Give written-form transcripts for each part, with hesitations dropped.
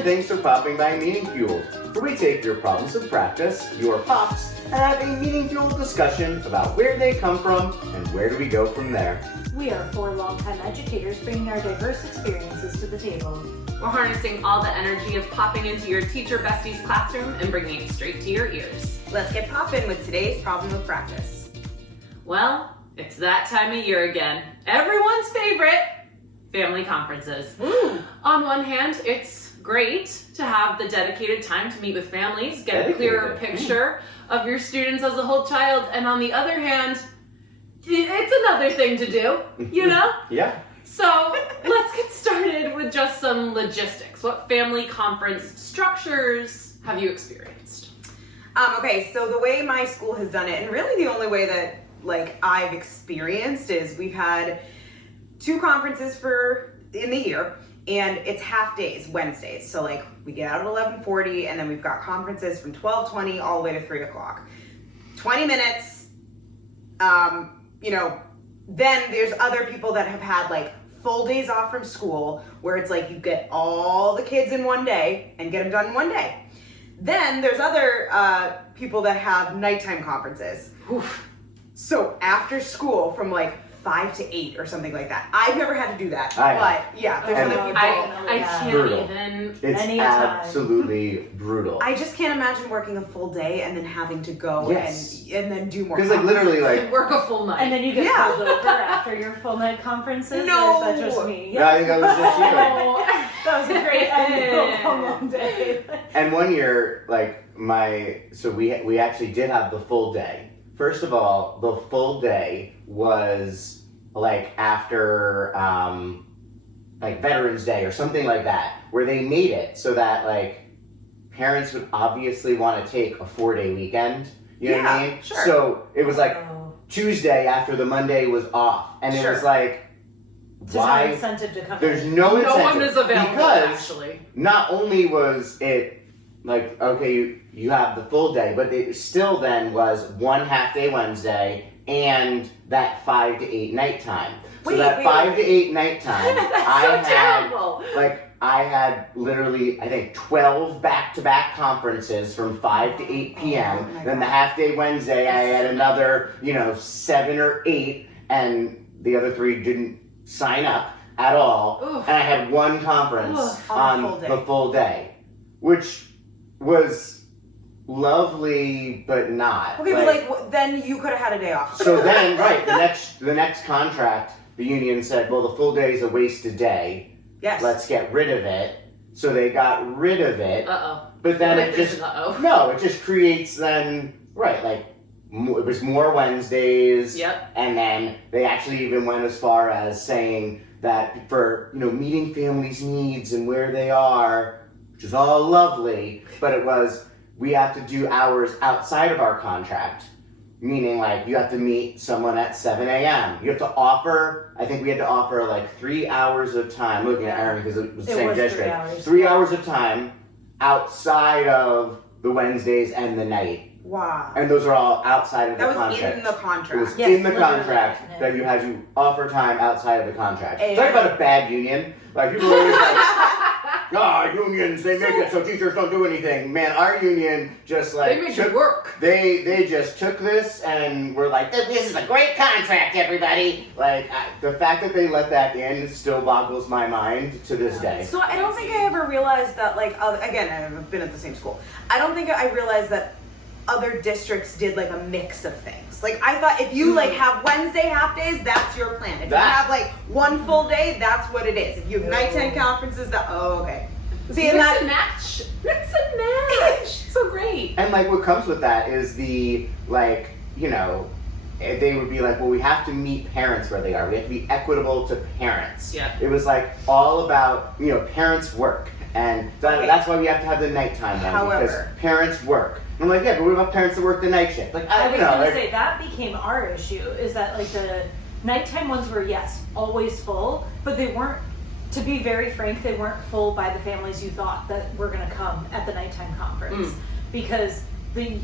And thanks for popping by Meaning Fueled, where we take your problems of practice, your pops, and have a meaning-fueled discussion about where they come from and where do we go from there. We are 4 longtime educators bringing our diverse experiences to the table. We're harnessing all the energy of popping into your teacher bestie's classroom and bringing it straight to your ears. Let's get poppin' with today's problem of practice. Well, it's that time of year again. Everyone's favorite, family conferences. On one hand, it's great to have the dedicated time to meet with families, get a clearer picture of your students as a whole child, and on the other hand, it's another thing to do, you know? Yeah. So let's get started with just some logistics. What family conference structures have you experienced? Okay, so the way my school has done it, and really the only way that I've experienced, is we've had 2 conferences in the year, and it's half days, Wednesdays. So we get out at 11:40, and then we've got conferences from 12:20 all the way to 3 o'clock. 20 minutes, then there's other people that have had full days off from school, where it's you get all the kids in one day and get them done in one day. Then there's other people that have nighttime conferences. Oof. So after school from 5 to 8 or something like that. I've never had to do that, but yeah, there's other people. I can't Brutal. even. It's Anytime. absolutely brutal. I just can't imagine working a full day and then having to go and then do more. Because literally Work a full night. And then you get pulled over after your full night conferences? No. Or is that just me? No, I think that was just you. That was a great end of a long day. And one year, we actually did have the full day. First of all, the full day was after Veterans Day or something like that, where they made it so that parents would obviously want to take a 4-day weekend. You know what I mean? Sure. So it was Tuesday after the Monday was off, and it was There's why? no incentive to come There's in. no incentive. No one is available, because actually. not only was it okay, you have the full day, but it still then was 1 half-day Wednesday and that 5 to 8 nighttime. So that 5 to 8 nighttime, I had literally, I think, 12 back-to-back conferences from 5 to 8 p.m. Then the half-day Wednesday, I had another, 7 or 8, and the other 3 didn't sign up at all. Oof. And I had 1 conference on the full day, which was lovely, but not. Okay, but then you could have had a day off. So then, right, the next contract, the union said, well, the full day is a wasted day. Yes. Let's get rid of it. So they got rid of it. But then it just creates then, it was more Wednesdays. Yep. And then they actually even went as far as saying that for, meeting families' needs and where they are, which is all lovely, but it was, we have to do hours outside of our contract. Meaning, you have to meet someone at 7 a.m. You have to offer, I think we had to offer 3 hours of time. I'm looking at Aaron because it was the same district. 3 hours of time outside of the Wednesdays and the night. Wow. And those are all outside of the contract. That was in the contract. It was in the contract that you had to offer time outside of the contract. Talk about a bad union. People are always unions, they make it so teachers don't do anything. Man, our union just they made you work. They just took this and were this is a great contract, everybody. The fact that they let that in still boggles my mind to this day. So I don't think I ever realized that, again, I've been at the same school. I don't think I realized that other districts did a mix of things. I thought if you have Wednesday half days, that's your plan. If you have 1 full day, that's what it is. If you have nighttime conferences, okay. See, It's a match. It's a match. So great. And what comes with that is the they would be well, we have to meet parents where they are. We have to be equitable to parents. Yeah. It was all about parents work, and that's why we have to have the nighttime one. Because parents work. And I'm yeah, but what about parents that work the night shift? I was going to say, that became our issue, is that the nighttime ones were, yes, always full, but they weren't, to be very frank, they weren't full by the families you thought that were going to come at the nighttime conference. Because we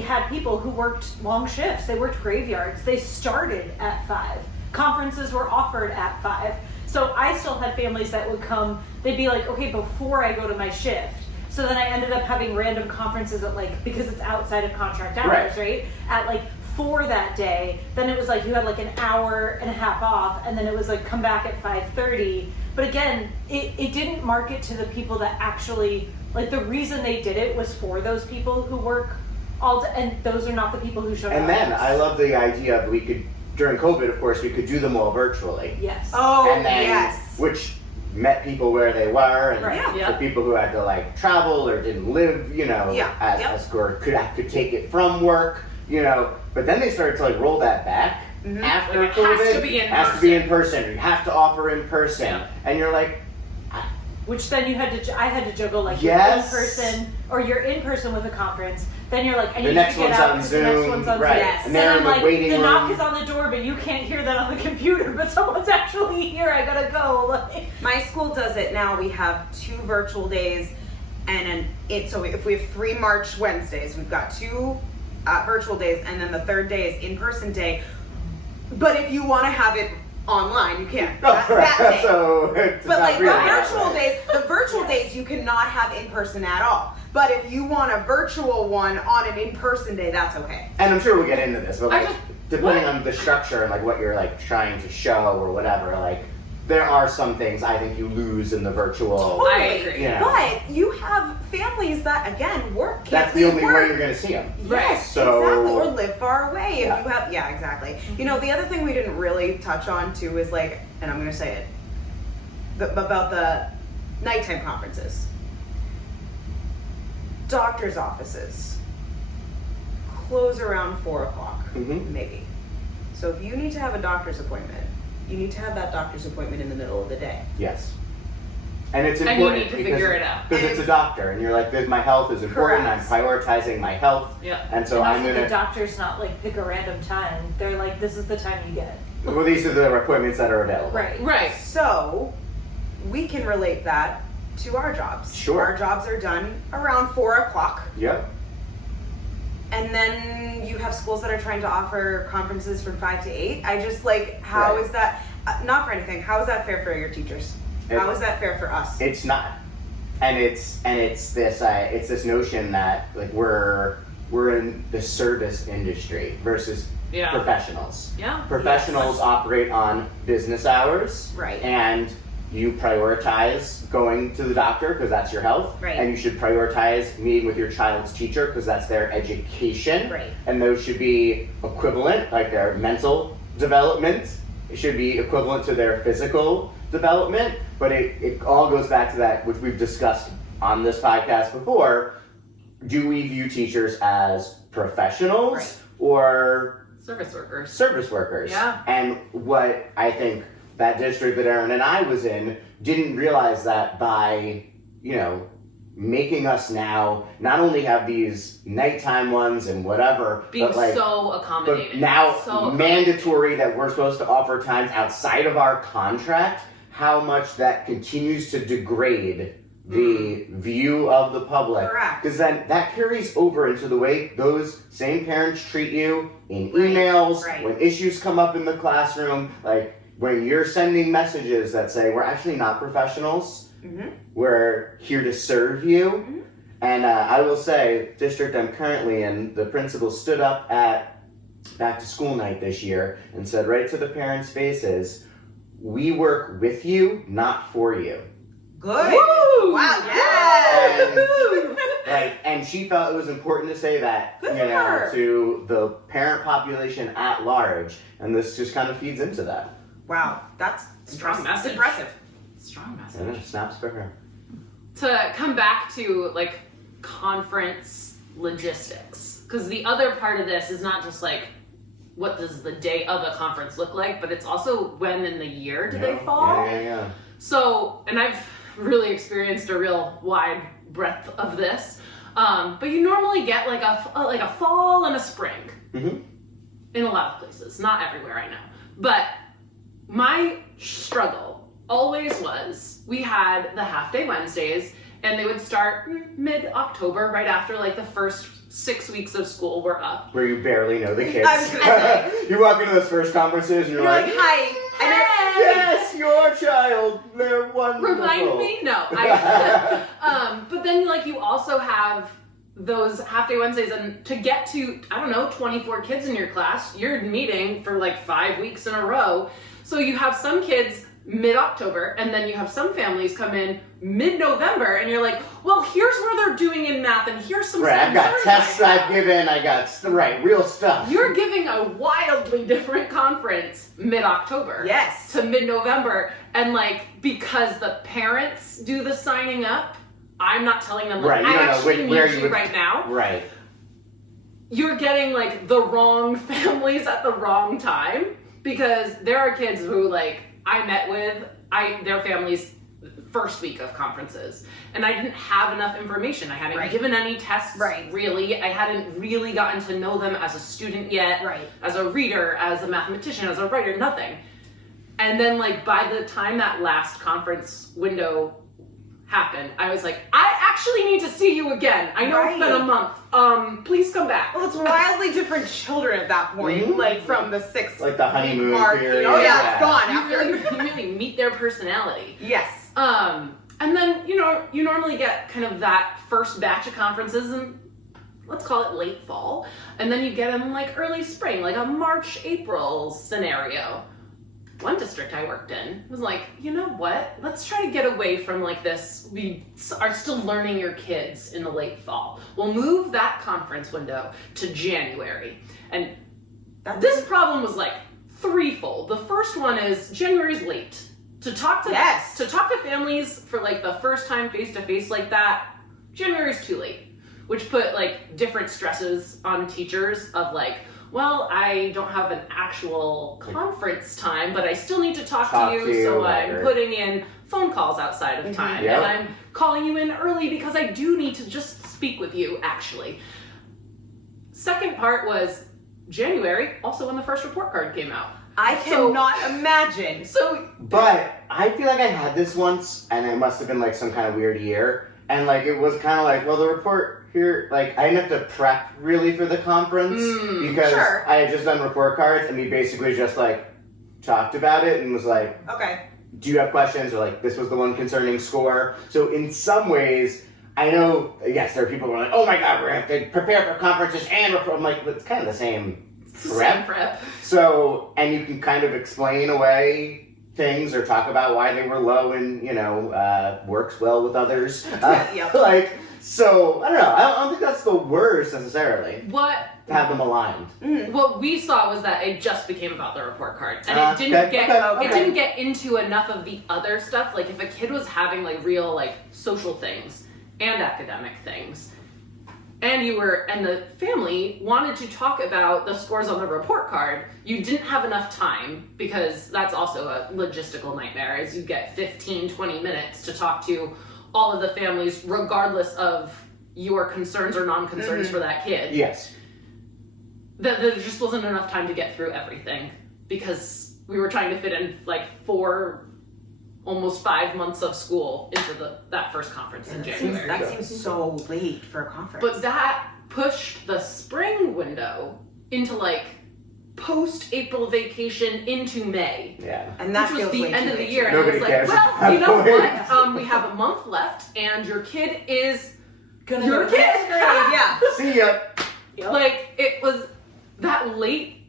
had people who worked long shifts, they worked graveyards, they started at 5. Conferences were offered at 5. So I still had families that would come, they'd be like, okay, before I go to my shift. So then I ended up having random conferences at like, because it's outside of contract hours, right? At like 4 that day. Then it was like you had like an hour and a half off, and then it was like come back at 5:30. But again, it didn't market to the people that actually, like the reason they did it was for those people who work all day, and those are not the people who showed up. And then I love the idea of we could, during COVID, of course, we could do them all virtually. Yes. Oh, And then, yes. which met people where they were, and Right. Yeah. for people who had to like travel or didn't live, as or could take it from work, But then they started to like roll that back after Like, it COVID. has to be in has to be in person. You have to offer in person, Yeah. and you're like, Which then I had to juggle like Yes. you're in person, or you're in person with a conference. Then you're like, I The need next to get one's out on because the next Zoom, one's on right. Zoom. Yes. And they're then in the like waiting the room. knock is on the door, but you can't hear that on the computer. But someone's actually here. I gotta go. Like, My school does it now. We have 2 virtual days, and so if we have 3 March Wednesdays, we've got 2 virtual days, and then the 3rd day is in-person day. But if you want to have it online, you can. That day. So it's But not like really the virtual days, you cannot have in person at all. But if you want a virtual one on an in-person day, that's okay. And I'm sure we'll get into this, but I like, just- depending on the structure and like what you're like trying to show or whatever, like there are some things I think you lose in the virtual. I agree. Yeah. But you have families that again work. Can't That's the leave only work. way you're going to see them. Right. Yes, So- exactly. Or live far away if Yeah. you have. Yeah, exactly. You know, the other thing we didn't really touch on too is like, and I'm going to say it, about the nighttime conferences. Doctors' offices close around 4 o'clock, Mhm. maybe. So if you need to have a doctor's appointment, you need to have that doctor's appointment in the middle of the day. Yes. And it's And important you need to because, figure it out. because it's a doctor and you're like, my health is important. Correct. I'm prioritizing my health. Yeah. And so and I'm also going the to, doctor's not like pick a random time. They're like, this is the time you get. well, these are the appointments that are available. Right. Right. So we can relate that to our jobs. Sure. Our jobs are done around 4 o'clock. Yep. And then you have schools that are trying to offer conferences from 5 to 8. I just like, how Right. is that, not for anything, how is that fair for your teachers? How is that fair for us? It's not, and it's this notion that like we're in the service industry versus Yeah. professionals. Yeah. Professionals operate on business hours, Right. And you prioritize going to the doctor because that's your health, Right. And you should prioritize meeting with your child's teacher because that's their education, Right. And those should be equivalent, like their mental development. It should be equivalent to their physical development, but it all goes back to that, which we've discussed on this podcast before. Do we view teachers as professionals Right. or Service workers. service workers? Yeah. And what I think that district that Aaron and I was in didn't realize that by, making us now not only have these nighttime ones and whatever, Being but like so but accommodating. now So mandatory that we're supposed to offer times outside of our contract, how much that continues to degrade the view of the public. Correct. Because then that carries over into the way those same parents treat you in Right, emails, right. when issues come up in the classroom, like when you're sending messages that say, we're actually not professionals, Mhm. we're here to serve you. Mhm. And I will say, district I'm currently in, the principal stood up at back to school night this year and said right to the parents' faces, we work with you, not for you. Good. Woo! Wow, yes! Woo! And she felt it was important to say that, Good for her. to the parent population at large. And this just kind of feeds into that. Wow, that's Strong message. impressive. Strong message. And it snaps for her. To come back to like conference logistics, because the other part of this is not just like what does the day of a conference look like, but it's also when in the year do they fall. Yeah. So, and I've really experienced a real wide breadth of this, but you normally get like a fall and a spring Mhm. in a lot of places, not everywhere I know, but my struggle always was we had the half day Wednesdays and they would start mid-October, right after like the first 6 weeks of school were up. Where you barely know the kids. I was gonna say. You walk into those first conferences and you're, You're like, hi, Yes, your child. They're wonderful. Remind me? No. But then, like, you also have those half-day Wednesdays, and to get to, 24 kids in your class, you're meeting for like 5 weeks in a row. So you have some kids mid-October, and then you have some families come in mid-November, and you're like, well, here's where they're doing in math, and here's some I've got concerns tests I have. I've given, I got, real stuff. You're giving a wildly different conference mid-October. Yes. To mid-November, and like, because the parents do the signing up, I'm not telling them, like, you I don't know actually where need you you would- right now. Right. You're getting like the wrong families at the wrong time, because there are kids who, like, I met with their families first week of conferences, and I didn't have enough information. I hadn't given any tests, really. I hadn't really gotten to know them as a student yet, as a reader, as a mathematician, as a writer, nothing. And then, like, by the time that last conference window happened, I was like, I actually need to see you again. I know it's been a month. Please come back. Well, it's wildly different children at that point, like from the 6 Like the honeymoon mark. period. Oh yeah, it's gone You after. really meet their personality. Yes. And then, you normally get kind of that first batch of conferences in, let's call it late fall. And then you get them like early spring, like a March, April scenario. One district I worked in was like, you know what? Let's try to get away from like this. We are still learning your kids in the late fall. We'll move that conference window to January. And this problem was like threefold. The first one is January's late. To talk to families for like the first time face to face like that, January's too late, which put like different stresses on teachers of like, well, I don't have an actual conference time, but I still need to talk to you, so I'm putting in phone calls outside of time, and I'm calling you in early because I do need to just speak with you, actually. Second part was January, also when the first report card came out. I cannot imagine. But I feel like I had this once, and it must have been like some kind of weird year, and like it was kind of like, well, the report here, like I didn't have to prep really for the conference because I had just done report cards, and we basically just like talked about it and was like, okay, do you have questions, or like this was the one concerning score. So in some ways, I know, yes, there are people who are like, oh my god, we're going to have to prepare for conferences and report. I'm like, but it's kind of the same prep. So, and you can kind of explain away things or talk about why they were low and, works well with others. Like, so, I don't know. I don't think that's the worst necessarily. What? To have them aligned. What we saw was that it just became about the report card. And it didn't get into enough of the other stuff. Like, if a kid was having, like, real, like, social things and academic things, and the family wanted to talk about the scores on the report card, you didn't have enough time, because that's also a logistical nightmare, is you get 15, 20 minutes to talk to all of the families, regardless of your concerns or non-concerns for that kid. Yes. There just wasn't enough time to get through everything, because we were trying to fit in like 4, almost 5 months of school into that first conference in January. That seems so late for a conference. But that pushed the spring window into like post-April vacation into May. Yeah. And that which was the end of the year. Nobody And it cares. was like, well, you know what? We have a month left, and your kid is your kid. Yeah. See ya. Like, it was that late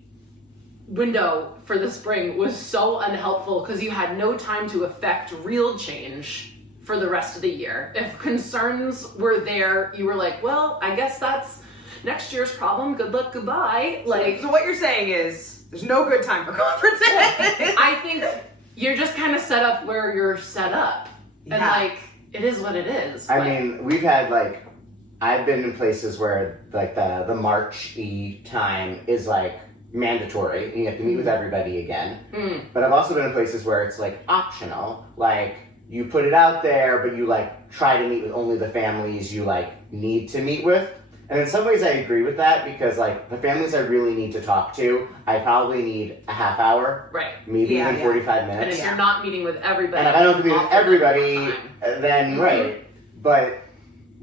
window for the spring was so unhelpful, because you had no time to affect real change for the rest of the year. If concerns were there, you were like, well, I guess that's next year's problem. Good luck, goodbye. Like, So what you're saying is there's no good time for conferences. I think you're just kind of set up where you're set up. And like, it is what it is. I mean, we've had like, I've been in places where like the March-y time is like mandatory. You have to meet with everybody again. But I've also been in places where it's like optional. Like, you put it out there, but you like try to meet with only the families you like need to meet with. And in some ways I agree with that, because like the families I really need to talk to, I probably need a half hour. Right. Maybe even 45 And minutes. if you're not meeting with everybody, And if I don't have to meet with offer everybody, more time. then right. But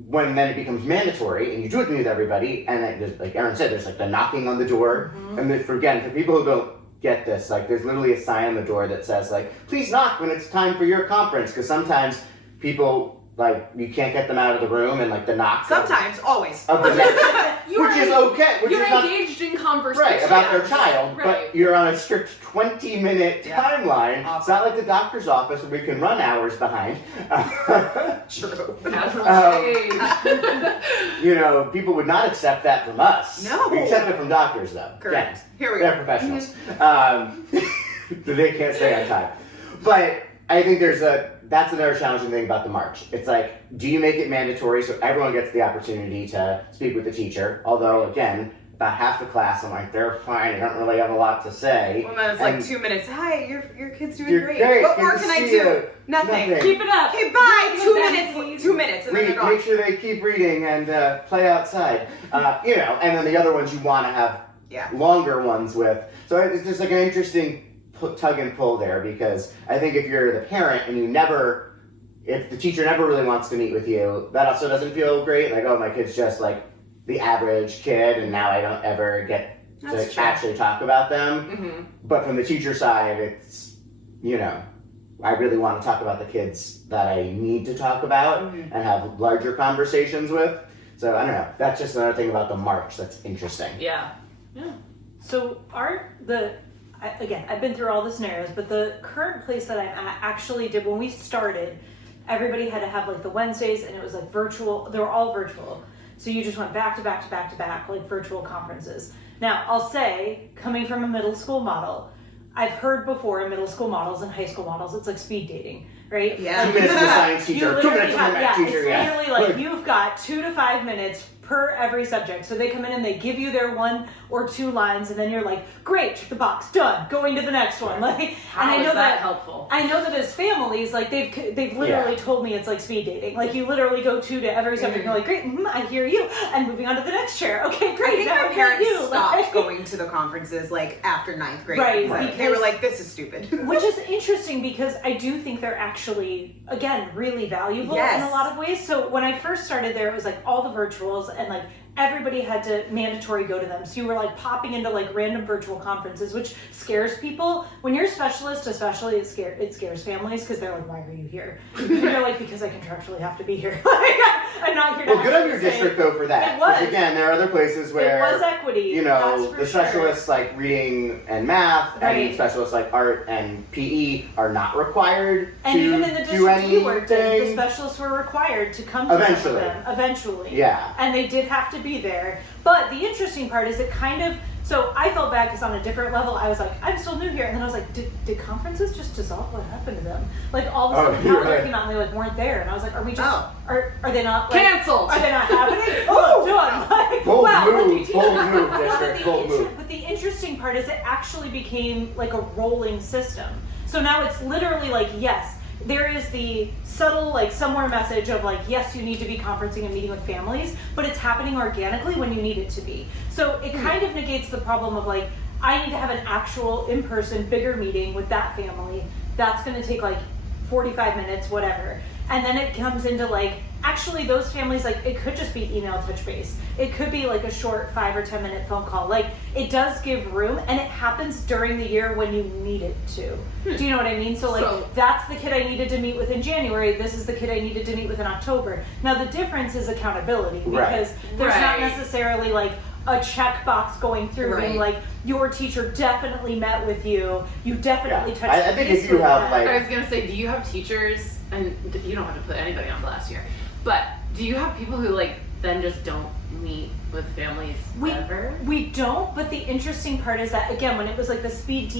when then it becomes mandatory and you do have to meet with everybody, and then there's, like Erin said, there's like the knocking on the door. And then for people who don't get this. Like, there's literally a sign on the door that says, like, please knock when it's time for your conference, because sometimes people, like, you can't get them out of the room, and, like, the knock. Sometimes, always. Of the next, which is okay. Which You're is not, engaged in conversation. right, about their child, Right. but you're on a strict 20-minute Yeah. timeline. Awesome. It's not like the doctor's office where we can run hours behind. True. Casual Um, shade. People would not accept that from us. No. We accept it from doctors, though. Correct. Again, Here we they're go. professionals. They can't stay on time. But I think that's another challenging thing about the march. It's like, do you make it mandatory so everyone gets the opportunity to speak with the teacher? Although, again, about half the class, I'm like, they're fine. I don't really have a lot to say. Well, then it's And like 2 minutes. Hi, your kid's doing you're great. great. What Good more to can I see do? you. Nothing. Nothing. Keep it up. Okay, bye. Keep 2 it up, minutes. please. 2 minutes, and then they're gone. Make sure they keep reading and play outside. And then the other ones you want to have Yeah. longer ones with. So it's just like an interesting tug and pull there, because I think if you're the parent and if the teacher never really wants to meet with you, that also doesn't feel great. Like, oh, my kid's just like the average kid, and now I don't ever get That's to true. actually talk about them. Mm-hmm. But from the teacher side, it's, I really want to talk about the kids that I need to talk about Mhm. and have larger conversations with. So I don't know. That's just another thing about the march that's interesting. Yeah. So again, I've been through all the scenarios, but the current place that I'm at actually did, when we started, everybody had to have like the Wednesdays, and it was like virtual. They were all virtual. So you just went back to back to back to back, like virtual conferences. Now, I'll say, coming from a middle school model, I've heard before in middle school models and high school models, it's like speed dating, right? Yeah. 2 minutes with the science You teacher, 2 literally minutes with the have, math yeah, teacher. it's Yeah. literally like you've got 2 to 5 minutes per every subject. So they come in and they give you their 1 or 2 lines, and then you're like, great, check the box, done, going to the next one. Like, How and I is know that helpful? I know that as families, like they've literally told me it's like speed dating. Like you literally go to every subject, and you're like, great, I hear you, and moving on to the next chair. Okay, great. I think now my I hear parents you. stopped Like- going to the conferences like after 9th grade. Right, They were because- like, this is stupid. Which is interesting, because I do think they're actually, again, really valuable in Yes. a lot of ways. So when I first started there, it was like all the virtuals, and like everybody had to mandatory go to them. So you were like popping into like random virtual conferences, which scares people. When you're a specialist, especially, it scares families, because they're like, why are you here? And you're like, because I contractually have to be here. Like, I'm not here to Well, good on your actually say- district though for that. It was. 'Cause again, there are other places where It was equity. that's for the specialists like reading and math, Right. and specialists like art and PE are not required And to even in the do district we worked in, the anything. specialists were required to come to some of Eventually. them. Eventually. Yeah. And they did have to be there. But the interesting part is it kind of, so I felt bad because on a different level, I was like, I'm still new here. And then I was like, did conferences just dissolve? What happened to them? Like all of a Oh, sudden, the you're calendar right. came out and they like weren't there. And I was like, are we just, Oh. are they not like, Cancelled. Are they not happening? Oh, done. Like, Bold wow, move, lucky teacher. bold move, But district, bold move. But the interesting part is it actually became like a rolling system. So now it's literally like, yes, there is the subtle, like somewhere message of like, yes, you need to be conferencing and meeting with families, but it's happening organically when you need it to be. So it kind of negates the problem of like, I need to have an actual in-person bigger meeting with that family. That's going to take like 45 minutes, whatever. And then it comes into like, actually those families, like it could just be email touch base. It could be like a short 5 or 10 minute phone call. Like it does give room, and it happens during the year when you need it to. Do you know what I mean? So like that's the kid I needed to meet with in January. This is the kid I needed to meet with in October. Now the difference is accountability, because there's not Right. necessarily like a checkbox going through being Right. like, your teacher definitely met with you. You definitely Yeah. touched I think base if you with have, them. like- I was gonna say, do you have teachers, and you don't have to put anybody on blast here, but do you have people who like then just don't meet with families ever? We don't, but the interesting part is that, again, when it was like the speed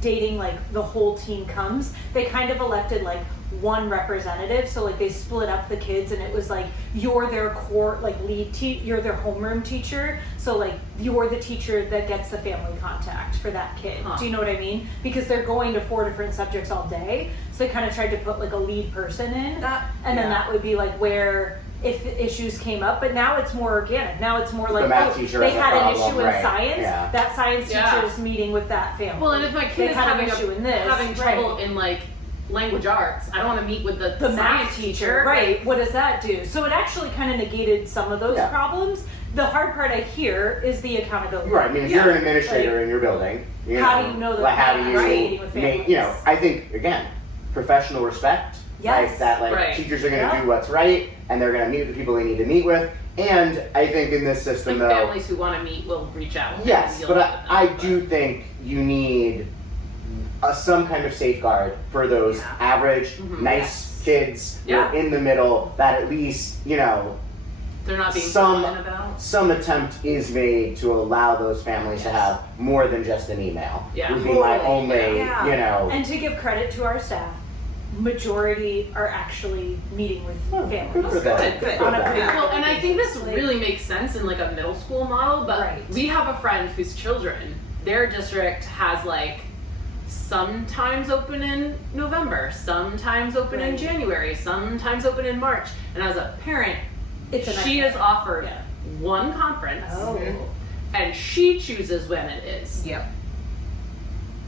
dating, like the whole team comes, they kind of elected like one representative. So like they split up the kids, and it was like, you're their core, like you're their homeroom teacher. So like you're the teacher that gets the family contact for that kid. Huh. Do you know what I mean? Because they're going to 4 different subjects all day. So they kind of tried to put like a lead person in. And then that would be like where, if the issues came up, but now it's more organic. Now it's more like, math teacher they has a had an problem, issue in right, science. yeah. That science Yeah. teacher is meeting with that family. Well, and if my kid They is had an having issue in this, having trouble right. in like language arts. I don't want to meet with the The science math teacher, right? What does that do? So it actually kind of negated some of those Yeah. problems. The hard part I hear is the accountability. Right. I mean, if you're an administrator in your building, how do you know that like, how you're do you communicating with make, you know, families? I think, again, professional respect. Yes. Like that, like Right. teachers are going to Yeah. do what's right, and they're going to meet with the people they need to meet with. And I think in this system, And though, families who want to meet will reach out. and yes, deal but with I them, do think you need some kind of safeguard for those Yeah. average, Mhm. nice kids who Yeah. are in the middle that at least, you know, they're not being some- forgotten about. some attempt is made to allow those families to have more than just an email. Yeah. Would be my Totally. only, Yeah. you know. And to give credit to our staff, majority are actually meeting with families. Good for them. Good, Good good. for On a them. pretty Well, and I think this Like- really makes sense in like a middle school model, but Right. we have a friend whose children, their district has like sometimes open in November, sometimes open in Right. January, sometimes open in March. And as a parent, It's a she nightmare. is offered Yeah. one conference Oh. and she chooses when it is. Yep.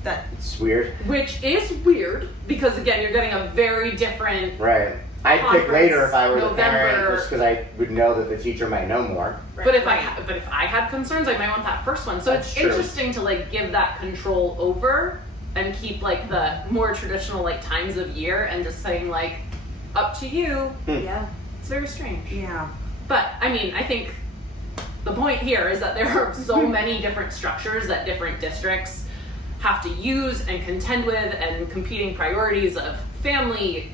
That It's weird. Which is weird because again, you're getting a very different Right. I'd pick Conference, later if I were the November. parent, just because I would know that the teacher might know more. But if I had concerns, I might want that first one. So That's it's true. interesting to like give that control over and keep like the more traditional like times of year and just saying like up to you. Yeah. It's very strange. yeah. But I mean, I think the point here is that there are so many different structures that different districts have to use and contend with, and competing priorities of family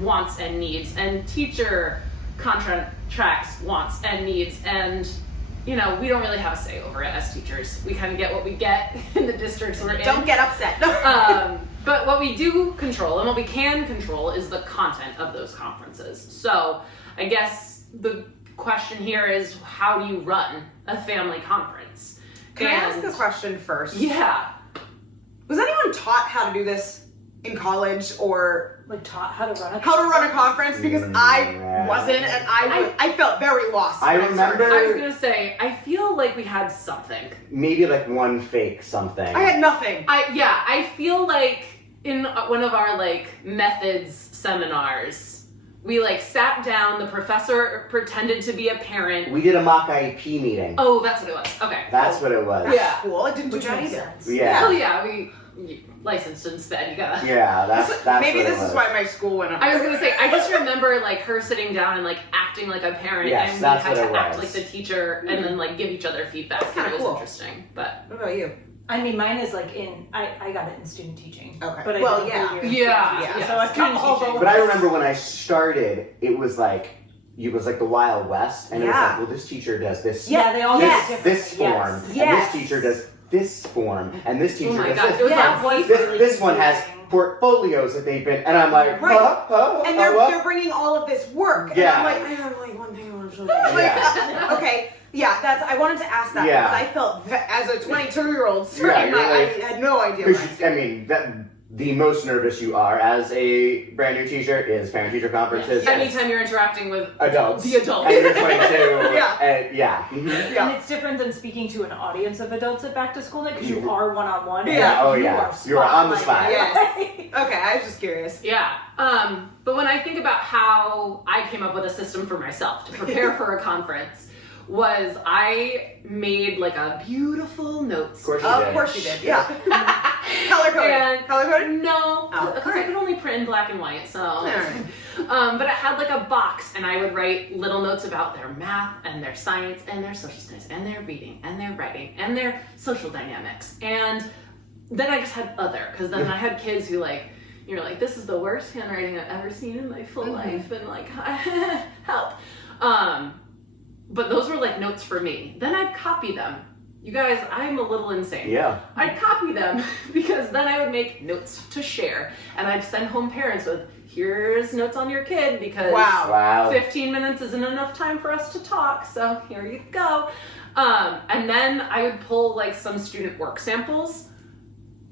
wants and needs and teacher contracts wants and needs, and you know, we don't really have a say over it as teachers. We kind of get what we get in the districts we're in. Don't get upset. But what we do control and what we can control is the content of those conferences. So I guess the question here is, how do you run a family conference? Can I ask a question first? Yeah. Was anyone taught how to do this in college or Like taught how to run a how to run a conference? Because I wasn't, and I felt very lost. I when started. remember- I was gonna say, I feel like we had something. Maybe like one fake something. I had nothing. I feel like in one of our like methods seminars, we like sat down, the professor pretended to be a parent. We did a mock IEP meeting. Oh, that's what it was. Okay. That's what it was. That's Yeah. cool. It didn't do which that makes either. sense. Yeah. Well, yeah, we licensed instead. You gotta. Yeah, that's Maybe what it this is was. why my school went up. I was gonna say, I just remember like her sitting down and like acting like a parent, Yes, and we that's had what to it act was. like the teacher, and then like give each other feedback. That's kinda It was cool. interesting, but What about you? I mean, mine is like I got it in student teaching. Okay. But I Well, did a yeah. whole year in Yeah, student teaching, yeah. So I've got all those. But I remember when I started, it was like the Wild West, and it was Yeah. like, well, this teacher does this. Yeah, they all Yes. did This different. form, Yes. and Yes. this teacher does this form, and this teacher oh my does god, this. it was Yeah, like it was really This one has confusing. portfolios that they've been, and I'm like, Right. huh? And what? they're bringing all of this work, and Yeah. I'm like, I have like one thing I want to show you. Yeah. Okay, yeah, I wanted to ask that Yeah. because I felt as a 22-year-old Yeah, starting you're I like- had no idea. What I was Because I mean, the most nervous you are as a brand new teacher is parent-teacher conferences. anytime you're interacting with Adults. the adult. And you're 22. Yeah. And, yeah. Mhm. Yeah. And it's different than speaking to an audience of adults at back to school night because you Mhm. are one-on-one. Yeah. Oh, you yeah. Are You are on the spot. spot. Yes. Okay, I was just curious. Yeah. But when I think about how I came up with a system for myself to prepare for a conference, was I made like a beautiful notes. Of course you Of did. course you did. Yeah. Color coded. And- Color coded. No, Oh, because I alright. could only print in black and white, so. Alright. But it had like a box, and I would write little notes about their math and their science and their social studies and their reading and their writing and their social dynamics. And then I just had other, because then I had kids who like, you're like, this is the worst handwriting I've ever seen in my full life, and like, help. But those were like notes for me. Then I'd copy them. You guys, I'm a little insane. Yeah. I'd copy them because then I would make notes to share, and I'd send home parents with, here's notes on your kid because Wow. 15 minutes isn't enough time for us to talk, so here you go. And then I would pull like some student work samples.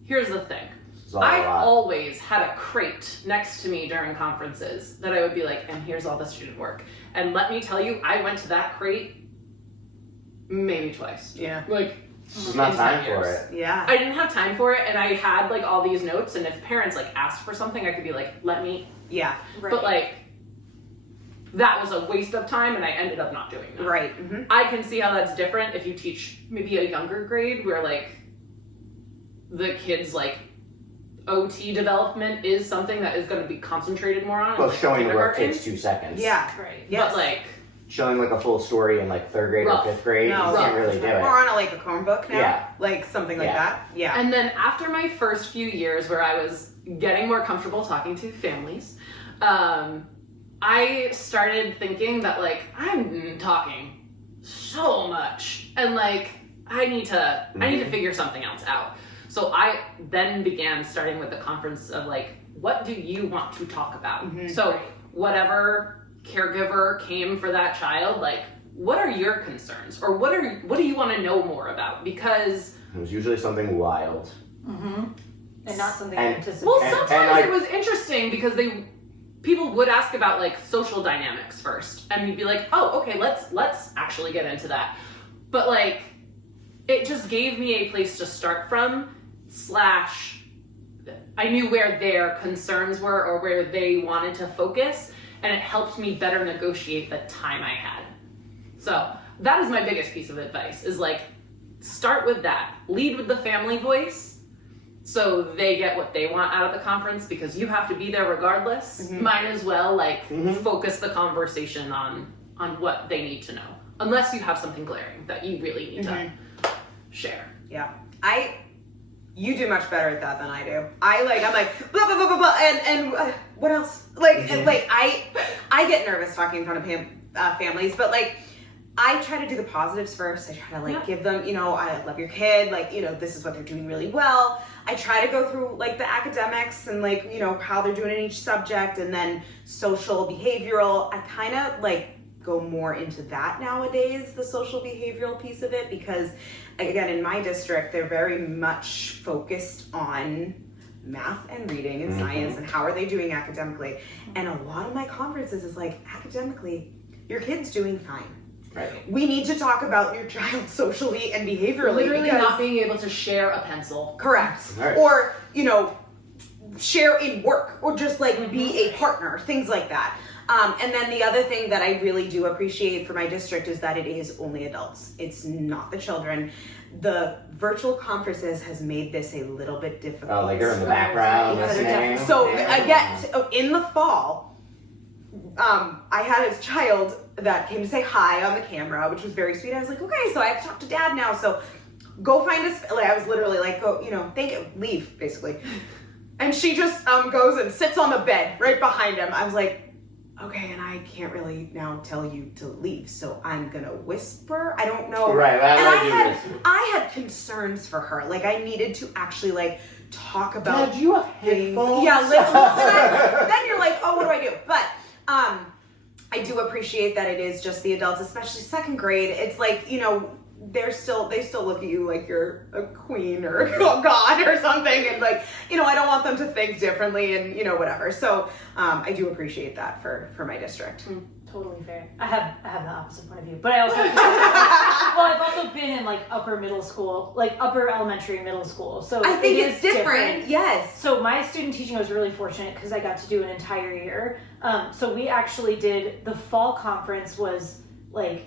Here's the thing. It's all a I lot. always had a crate next to me during conferences that I would be like, and here's all the student work. And let me tell you, I went to that crate maybe twice. Yeah. Like There's not in time 10 for years. it. Yeah. I didn't have time for it, and I had like all these notes, and if parents like asked for something, I could be like, let me. Yeah. Right. But like, that was a waste of time, and I ended up not doing that. Right. Mm-hmm. I can see how that's different if you teach maybe a younger grade where like the kids like OT development is something that is going to be concentrated more on. Well, like, showing the work kindergarten. takes 2 seconds. Yeah. Right. Yes. But like, Showing like a full story in like 3rd grade Rough. or 5th grade, No, you can't rough. really do Or it. on like a Chromebook now. Yeah. Like something like Yeah. that. Yeah. and then after my first few years where I was getting more comfortable talking to families, I started thinking that like I'm talking so much, and like I need to figure something else out. So I then began starting with the conference of like, what do you want to talk about? Mhm. So whatever caregiver came for that child, like what are your concerns, or what do you want to know more about? Because It was usually something wild. Mm-hmm. And not something And- anticipated. well, And- sometimes and I- it was interesting because people would ask about like social dynamics first, and you'd be like, oh, okay, let's actually get into that. But like, it just gave me a place to start from. I knew where their concerns were or where they wanted to focus, and it helped me better negotiate the time I had. So that is my biggest piece of advice: is like, start with that, lead with the family voice, so they get what they want out of the conference, because you have to be there regardless. Mhm. Might as well like Mhm. focus the conversation on what they need to know, unless you have something glaring that you really need to share. Yeah. You do much better at that than I do. I'm like blah blah blah blah blah, and what else? Like Mhm. like I get nervous talking in front of families, but like I try to do the positives first. I try to like Yeah. give them, I love your kid, like this is what they're doing really well. I try to go through like the academics and like how they're doing in each subject, and then social behavioral. I kind of like go more into that nowadays, the social behavioral piece of it, because again, in my district, they're very much focused on math and reading and science and how are they doing academically. And a lot of my conferences is like, academically, your kid's doing fine. Right. We need to talk about your child socially and behaviorally. Literally because, not being able to share a pencil. correct. Right. Or, share in work, or just like be a partner, things like that. And then the other thing that I really do appreciate for my district is that it is only adults. It's not the children. The virtual conferences has made this a little bit difficult. Oh, like you're in the background Yeah, they're listening. definitely- So Yeah. again, in the fall, I had a child that came to say hi on the camera, which was very sweet. I was like, okay, so I have to talk to dad now. So go find us. Like, I was literally like, go, thank you, leave, basically. And she just goes and sits on the bed right behind him. I was like, okay, and I can't really now tell you to leave, so I'm gonna whisper. I don't know. Right, And I I had concerns for her. Like I needed to actually like talk about. Dad, you have things. headphones? Yeah, then you're like, oh, what do I do? But I do appreciate that it is just the adults, especially 2nd grade. It's like, they still look at you like you're a queen or a god or something, and like, I don't want them to think differently and whatever. So I do appreciate that for my district. Totally fair. I have the opposite point of view, but I also well, I've also been in like upper middle school, like upper elementary, middle school. So I think it it's is different. Yes. So my student teaching, I was really fortunate because I got to do an entire year. So we actually did, the fall conference was like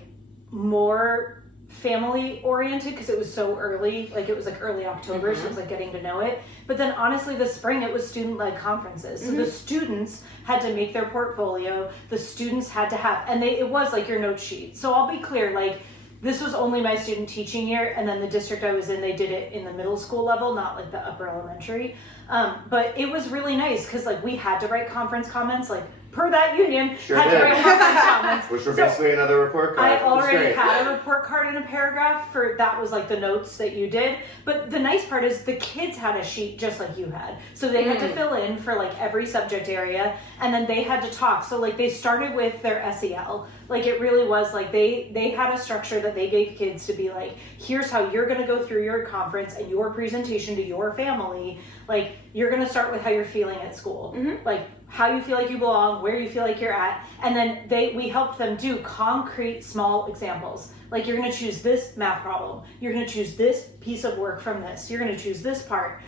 more family oriented because it was so early, like it was like early October, so it was like getting to know it. But then honestly, the spring, it was student-led conferences. So the students had to make their portfolio, the students had to have, and it was like your note sheet. So I'll be clear, like this was only my student teaching year, and then the district I was in, they did it in the middle school level, not like the upper elementary. But it was really nice because like we had to write conference comments, like per that union, Sure had did. to write conference comments. Which were So basically another report card. I which was already great. had a report card in a paragraph that was like the notes that you did. But the nice part is the kids had a sheet just like you had. So they had to fill in for like every subject area, and then they had to talk. So like they started with their SEL. Like it really was like they had a structure that they gave kids to be like, here's how you're gonna go through your conference and your presentation to your family. Like you're gonna start with how you're feeling at school. Like how you feel like you belong, where you feel like you're at, and then we helped them do concrete small examples. Like, you're going to choose this math problem, you're going to choose this piece of work from this, you're going to choose this part.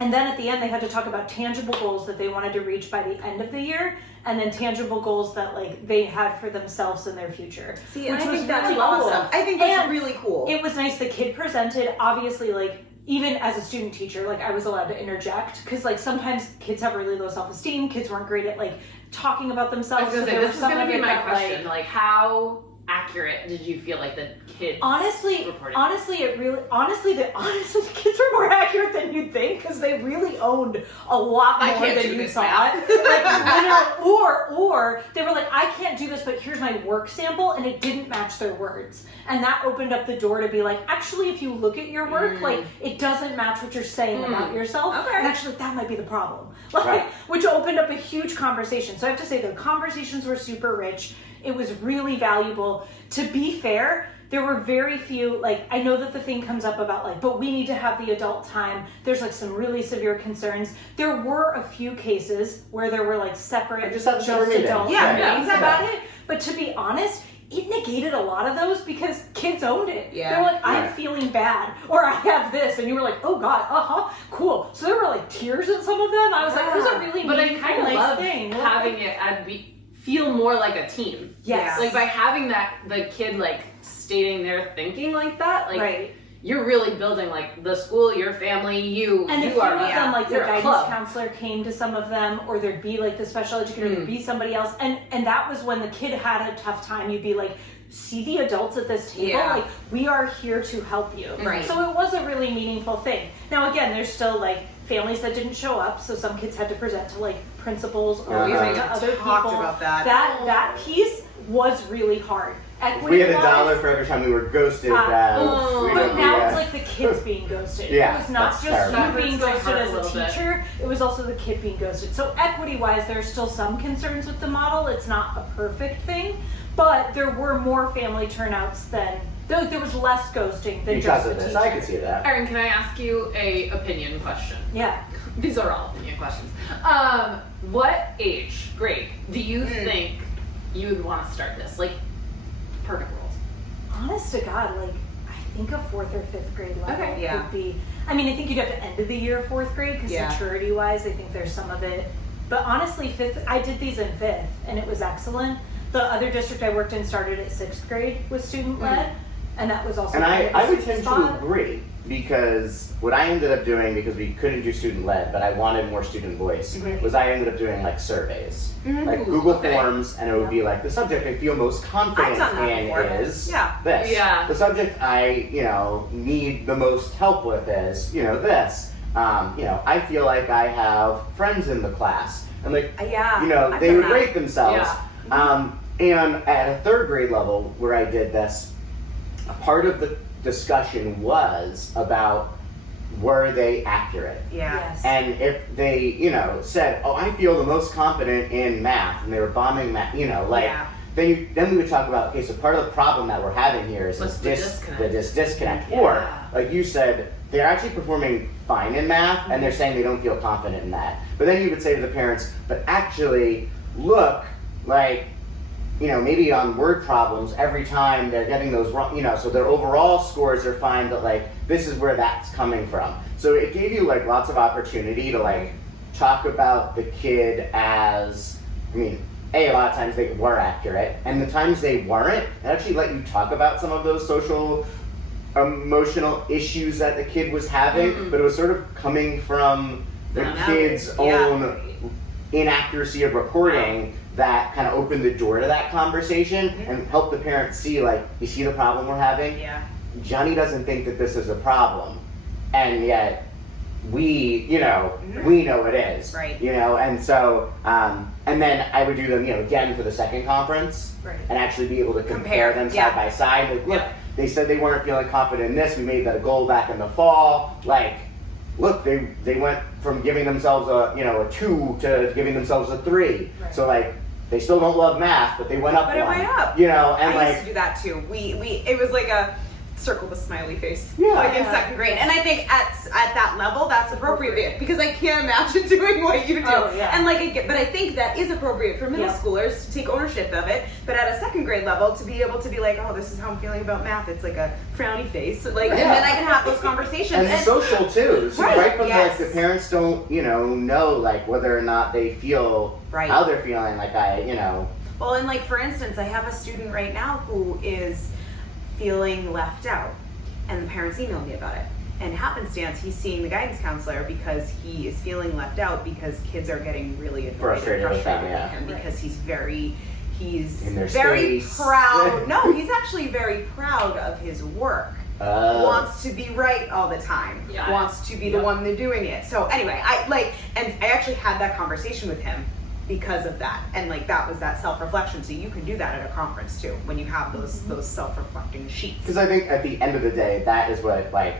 And then at the end, they had to talk about tangible goals that they wanted to reach by the end of the year, and then tangible goals that like they had for themselves in their future. See, and I think that's really awesome. cool. I think that's And really cool. It was nice. The kid presented, obviously, like, even as a student teacher, like, I was allowed to interject, because like sometimes kids have really low self-esteem. Kids weren't great at like talking about I themselves. was gonna so say, there this was is gonna some be of it my that, question. like, Like, how accurate did you feel like the kids honestly, reported? the kids were more accurate than you'd think, because they really owned a lot I more can't than do you this thought. math. Like, or they were like, I can't do this, but here's my work sample, and it didn't match their words, and that opened up the door to be like, actually, if you look at your work, like, it doesn't match what you're saying about yourself, Okay. and actually that might be the problem, like, Right. which opened up a huge conversation. So I have to say, the conversations were super rich. It was really valuable. To be fair, there were very few, like, I know that the thing comes up about like, but we need to have the adult time. There's like some really severe concerns. There were a few cases where there were like separate, Just have a separate meeting. adult Yeah, meetings exactly. about it. But to be honest, it negated a lot of those because kids owned it. Yeah. They were like, I'm Right. feeling bad, or I have this, and you were like, oh God, cool. So there were like tears in some of them. I was like, it was a really But I meaningful, kind of nice love thing. having it feel more like a team. Yes. Like, by having the kid like stating their thinking like that, like, right. you're really building like the school, your family, you. And a you few are of them, like the you're a guidance club. counselor came to some of them, or there'd be like the special educator, there'd be somebody else. And that was when the kid had a tough time. You'd be like, see the adults at this table, Yeah. like, we are here to help you. Right. So it was a really meaningful thing. Now again, there's still like families that didn't show up, so some kids had to present to like principals or We already to other talked people. about that. That piece was really hard. We had Equity-wise, $1 for every time we were ghosted. Oh, but now it's like the kids being ghosted. Yeah, It was not that's just terrible. That you being hurts my ghosted heart as a a little bit. teacher, it was also the kid being ghosted. So equity-wise, there's still some concerns with the model. It's not a perfect thing, but there were more family turnouts than, there was less ghosting than because just of the this. teacher. I could see that. Erin, can I ask you a opinion question? Yeah. These are all opinion questions. What age, grade, do you think you would want to start this? Like, perfect world. Honest to God, like, I think a 4th or 5th grade level Okay, yeah. could be, I mean, I think you'd have to end of the year 4th grade, because Yeah. maturity-wise, I think there's some of it. But honestly, 5th, I did these in 5th, and it was excellent. The other district I worked in started at 6th grade with student-led, and that was also And kind of a I would sweet tend spot. to agree, because what I ended up doing, because we couldn't do student led, but I wanted more student voice, was I ended up doing like surveys, like Google okay. Forms, and it would be like, the subject I feel most confident I've done that in before. is Yeah. this. Yeah. The subject I, need the most help with is, this. I feel like I have friends in the class, and like, Yeah. I've they done would that. rate themselves. Yeah. And at a 3rd grade level, where I did this, a part of the discussion was about, were they accurate? Yeah. Yes. And if they, said, "Oh, I feel the most confident in math," and they were bombing math, Yeah. then we would talk about, okay, so part of the problem that we're having here is What's this the disconnect? disconnect. Yeah. Or, like you said, they're actually performing fine in math, and they're saying they don't feel confident in that. But then you would say to the parents, but actually, look, like, maybe on word problems, every time they're getting those wrong, so their overall scores are fine, but like, this is where that's coming from. So it gave you like lots of opportunity to like talk about the kid as, a lot of times they were accurate, and the times they weren't, it actually let you talk about some of those social, emotional issues that the kid was having, but it was sort of coming from the kid's own inaccuracy of reporting that kind of opened the door to that conversation and helped the parents see, like, you see the problem we're having? Yeah. Johnny doesn't think that this is a problem, and yet we know it is. Right. And so, and then I would do them, again for the second conference, Right. and actually be able to compare them yeah. side by side. Like, look, Yeah. they said they weren't feeling confident in this. We made that a goal back in the fall. Like, look, they went from giving themselves a 2 to giving themselves a 3. Right. So like, they still don't love math, but they went up But it one. went up. And I like, used to do that too. We it was like circle the smiley face. Yeah. Like in second grade. And I think at that level, that's appropriate because I can't imagine doing what you do. Oh, yeah. And but I think that is appropriate for middle Yeah. schoolers to take ownership of it. But at a second grade level, to be able to be like, oh, this is how I'm feeling about math. It's like a frowny face. Like, and then I can have those conversations. And social too. So Right, right from yes. like the parents don't, know like whether or not they feel Right. how they're feeling. Like Well, and like for instance, I have a student right now who is feeling left out, and the parents emailed me about it. And happenstance, he's seeing the guidance counselor because he is feeling left out because kids are getting really annoyed Frustrated and with frustrated them, with him Right. because he's very In their very space. proud. No, he's actually very proud of his work. Wants to be right all the time. Yeah. Wants to be the one that's doing it. So anyway, I actually had that conversation with him because of that, and like that was that self-reflection. So you can do that at a conference too when you have those self-reflecting sheets. Because I think at the end of the day, that is what like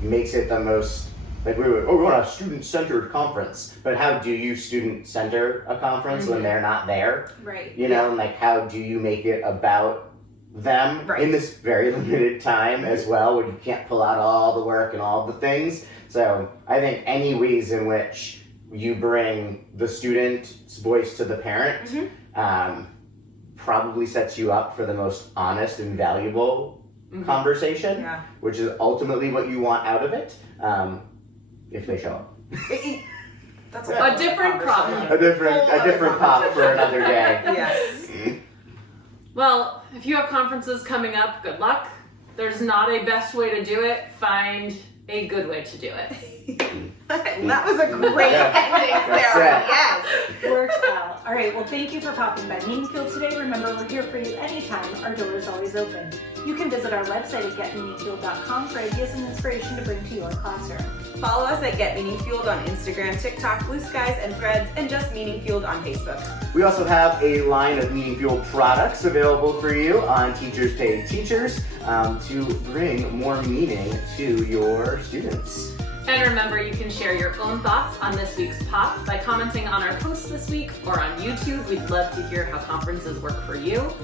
makes it the most like we want a student-centered conference, but how do you student-center a conference when they're not there? Right. And like how do you make it about them Right. in this very limited time as well, when you can't pull out all the work and all the things. So I think any ways in which you bring the student's voice to the parent probably sets you up for the most honest and valuable conversation, Yeah. which is ultimately what you want out of it, if they show up. That's A different problem. A different pop for another day. Yes. Well, if you have conferences coming up, good luck. There's not a best way to do it. Find a good way to do it. That was a great ending, That's Sarah. it. Yes. Works well. All right, well, thank you for popping by Meaningfield today. Remember, we're here for you anytime. Our door is always open. You can visit our website at getmeaningfield.com for ideas and inspiration to bring to your classroom. Follow us at Get Meaningfield on Instagram, TikTok, Blue Skies, and Threads, and just Meaningfield on Facebook. We also have a line of Meaningfield products available for you on Teachers Pay Teachers to bring more meaning to your students. And remember, you can share your own thoughts on this week's pop by commenting on our posts this week or on YouTube. We'd love to hear how conferences work for you.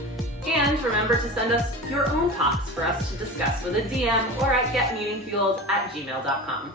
And remember to send us your own pops for us to discuss with a DM or at getmeaningfield@gmail.com.